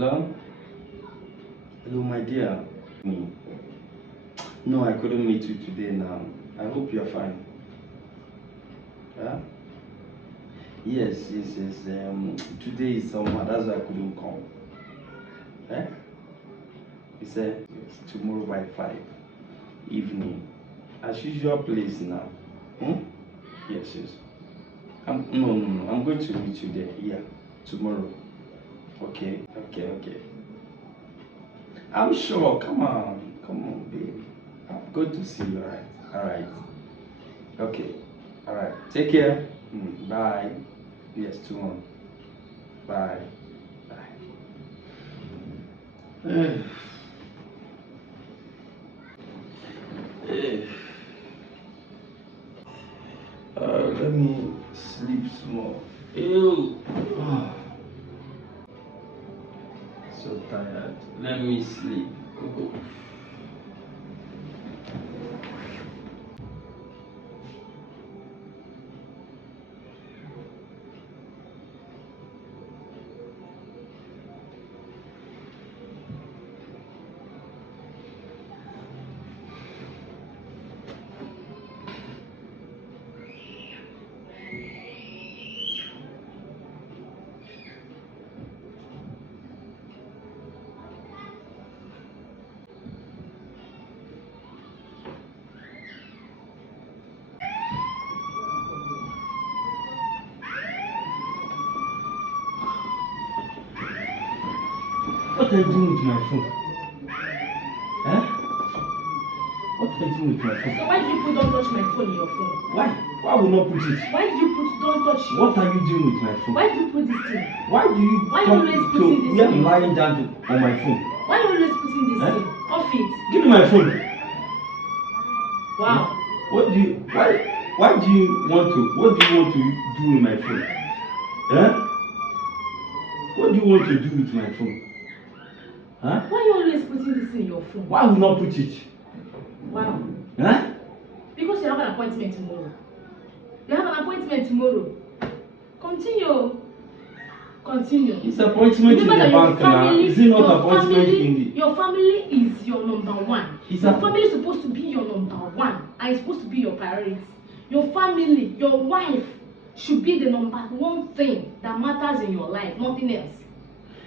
Hello? Hello, my dear. No, I couldn't meet you today now. I hope you're fine. Huh? Yes. Today is summer, that's why I couldn't come. Eh? He said yes, tomorrow by 5 evening. As usual place now. Hmm? Yes. No. I'm going to meet you there. Yeah. Tomorrow. Okay. I'm sure. Come on, baby. I'm good to see you. Alright. Okay. Alright. Take care. Bye. Yes, tomorrow. Bye. Bye. Let me sleep small. Ew. So tired. Let me sleep. What are you doing with my phone? Huh? What are you doing with my phone? So why did you put don't touch my phone in your phone? Why? Why will not put it? Why did you put don't touch your What are you doing with my phone? Why did you put this thing? Why do you Why come you always to putting this me? I'm thing? lying down on my phone. Why are you always putting this thing? Off it. Give me my phone. Wow. Why do you want to do with my phone? Huh? What do you want to do with my phone? Huh? Why are you always putting this in your phone? Why will not put it? Wow. Huh? Because you have an appointment tomorrow. You have an appointment tomorrow. Continue. It's appointment in the bank now. Is it not appointment in the... Your family is your number one. Your family is supposed to be your number one. And it's supposed to be your priority. Your family, your wife should be the number one thing that matters in your life, nothing else.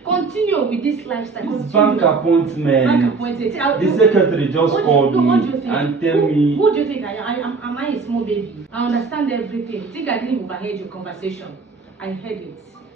Continue with this lifestyle. This bank appointment. The secretary just called me and tell me... Who do you think I am? Am I a small baby? I understand everything. Think I didn't overheard your conversation. I heard it.